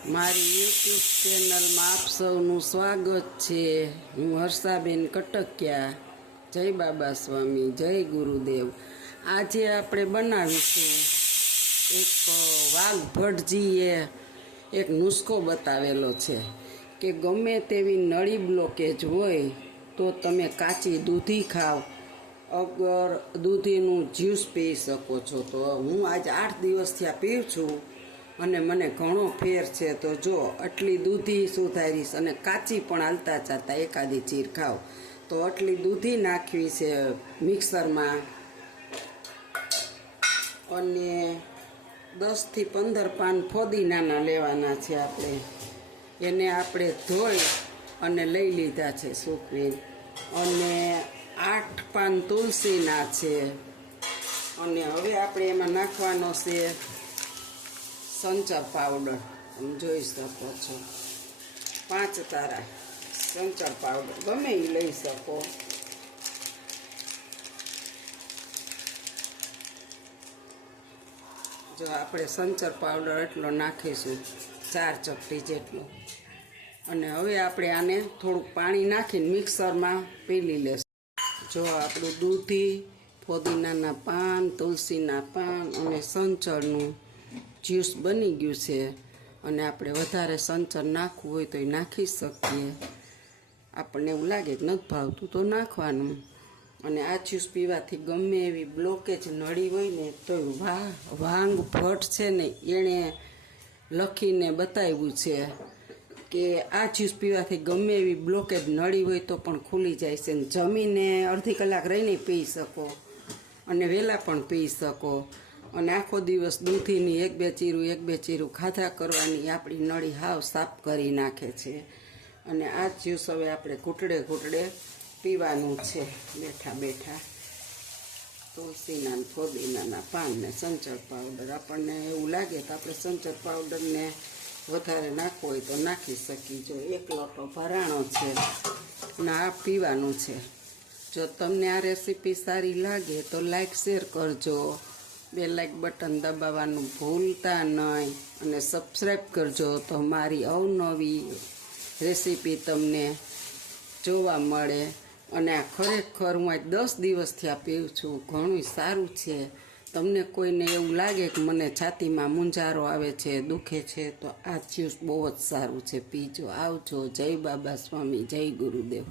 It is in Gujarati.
મારી યુટ્યુબ ચેનલમાં આપ સૌનું સ્વાગત છે। હું હર્ષાબેન કટકિયા। જય બાબા સ્વામી, જય ગુરુદેવ। આજે આપણે બનાવીશું એક વાઘ ભટજીએ એક નુસ્ખો બતાવેલો છે કે ગમે તેવી નળી બ્લોકેજ હોય તો તમે કાચી દૂધી ખાવ, અગર દૂધીનું જ્યુસ પી શકો છો। તો હું આજે 8 દિવસથી આ પીઉં છું અને મને ઘણો ફેર છે। તો જો આટલી દૂધી સુધારીશ અને કાચી પણ હાલતા ચાલતા એકાદી ચીર ખાવ તો આટલી દૂધી નાખવી છે મિક્સરમાં અને 10 થી 15 પાન ફોદીનાના લેવાના છે। એને આપણે ધોઈ અને લઈ લીધા છે સૂકવીને, અને 8 પાન તુલસીના છે। અને હવે આપણે એમાં નાખવાનો છે સંચર પાવડર। તમે જોઈ શકો છો 5 તારા સંચર પાવડર ગમે એ લઈ શકો। જો આપણે સંચર પાવડર એટલો નાખીશું 4 ચપટી જેટલો, અને હવે આપણે આને થોડુંક પાણી નાખીને મિક્સરમાં પીલી લેશું। જો આપણું દૂધી, ફોદીનાના પાન, તુલસીના પાન અને સંચરનું જ્યુસ બની ગયું છે। અને આપણે વધારે સંચર નાખવું હોય તો એ નાખી શકીએ, આપણને એવું લાગે કે નથી ભાવતું તો નાખવાનું। અને આ જ્યુસ પીવાથી ગમે એવી બ્લોકેજ નળી હોય ને તો વાંગ ભટ્ટ છે ને એણે લખીને બતાવ્યું છે કે આ જ્યુસ પીવાથી ગમે એવી બ્લોકેજ નળી હોય તો પણ ખુલી જાય છે। જમીને અડધી કલાક રહીને પી શકો અને વહેલા પણ પી શકો। અને આખો દિવસ દૂધીની 1-2 ચીરું ખાધા કરવાની આપણી નળી હાવ સાફ કરી નાખે છે। અને આ જ્યુસ હવે આપણે ઘૂંટડે ઘૂંટડે પીવાનું છે બેઠા બેઠા। તુલસીના ફોદીનાના પાન ને સંચર પાવડર, આપણને એવું લાગે તો આપણે સંચર પાવડરને વધારે નાખવો હોય તો નાખી શકીએ। જો 1 લોટો ભરાણો છે અને આ પીવાનું છે। જો તમને આ રેસીપી સારી લાગે તો લાઈક શેર કરજો, બે લાઈક બટન દબાવવાનું ભૂલતા નહીં, અને સબસ્ક્રાઈબ કરજો તો મારી અવનવી રેસીપી તમને જોવા મળે। અને આ ખરેખર હું આજ 10 દિવસથી આ પીઉં છું, ઘણું સારું છે। તમને કોઈને એવું લાગે કે મને છાતીમાં મૂંઝારો આવે છે, દુખે છે, તો આ જ્યુસ બહુ જ સારું છે, પીજો। આવજો। જય બાબા સ્વામી, જય ગુરુદેવ।